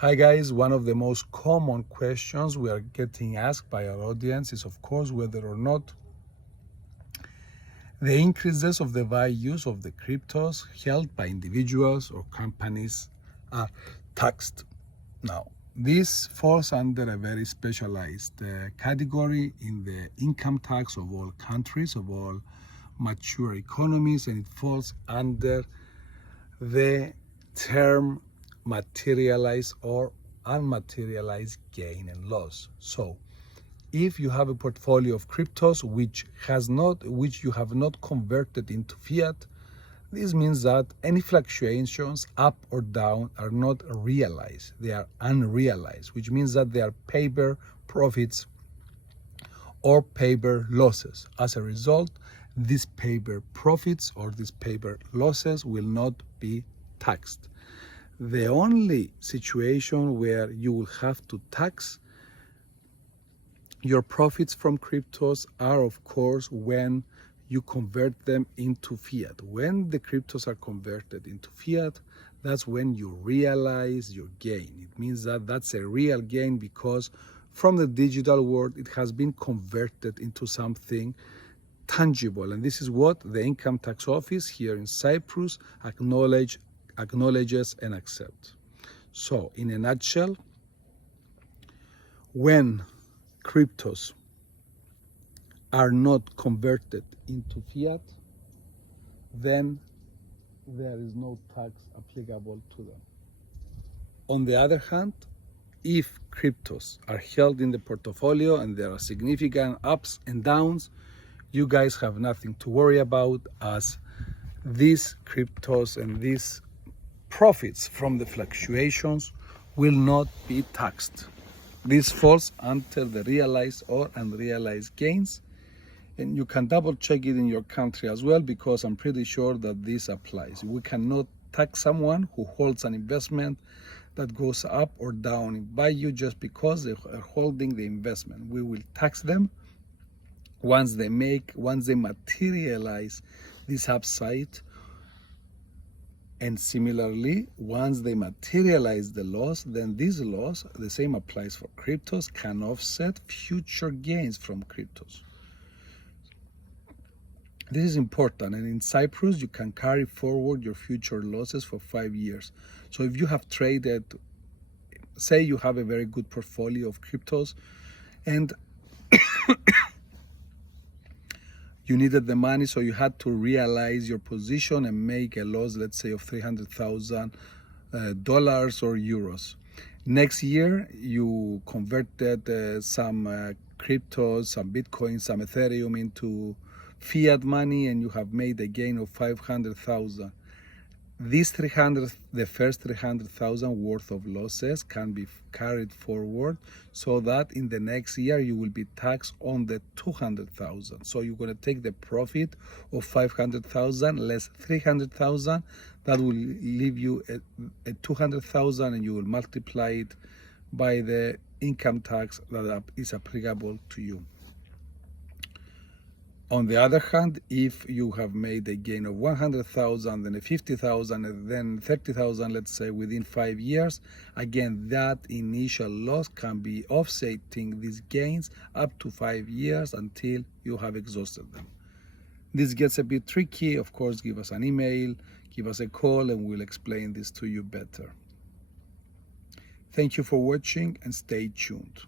Hi guys, one of the most common questions we are getting asked by our audience is of course whether or not the increases of the values of the cryptos held by individuals or companies are taxed. Now, this falls under a very specialized category in the income tax of all countries, of all mature economies, and it falls under the term materialized or unmaterialized gain and loss. So if you have a portfolio of cryptos which you have not converted into fiat, this means that any fluctuations up or down are not realized, they are unrealized, which means that they are paper profits or paper losses. As a result, these paper profits or these paper losses will not be taxed. The only situation where you will have to tax your profits from cryptos are, of course, when you convert them into fiat. When the cryptos are converted into fiat, that's when you realize your gain. It means that that's a real gain because from the digital world, it has been converted into something tangible. And this is what the Income Tax Office here in Cyprus acknowledges and accepts. So, in a nutshell, when cryptos are not converted into fiat, then there is no tax applicable to them. On the other hand, if cryptos are held in the portfolio and there are significant ups and downs, you guys have nothing to worry about, as these cryptos and these profits from the fluctuations will not be taxed. This falls under the realized or unrealized gains, and you can double check it in your country as well, because I'm pretty sure that this applies. We cannot tax someone who holds an investment that goes up or down in value just because they are holding the investment. We will tax them once they materialize this upside. And similarly, once they materialize the loss, then this loss, the same applies for cryptos, can offset future gains from cryptos. This is important, and in Cyprus, you can carry forward your future losses for 5 years. So if you have traded, say you have a very good portfolio of cryptos, and you needed the money, so you had to realize your position and make a loss, let's say, of $300,000 or euros. Next year, you converted some cryptos, some Bitcoin, some Ethereum into fiat money, and you have made a gain of 500,000. These the first 300,000 worth of losses can be carried forward, so that in the next year you will be taxed on the 200,000. So you're going to take the profit of 500,000 less 300,000. That will leave you at 200,000, and you will multiply it by the income tax that is applicable to you. On the other hand, if you have made a gain of 100,000, then a 50,000, and then 30,000, let's say, within 5 years, again, that initial loss can be offsetting these gains up to 5 years until you have exhausted them. This gets a bit tricky. Of course, give us an email, give us a call, and we'll explain this to you better. Thank you for watching, and stay tuned.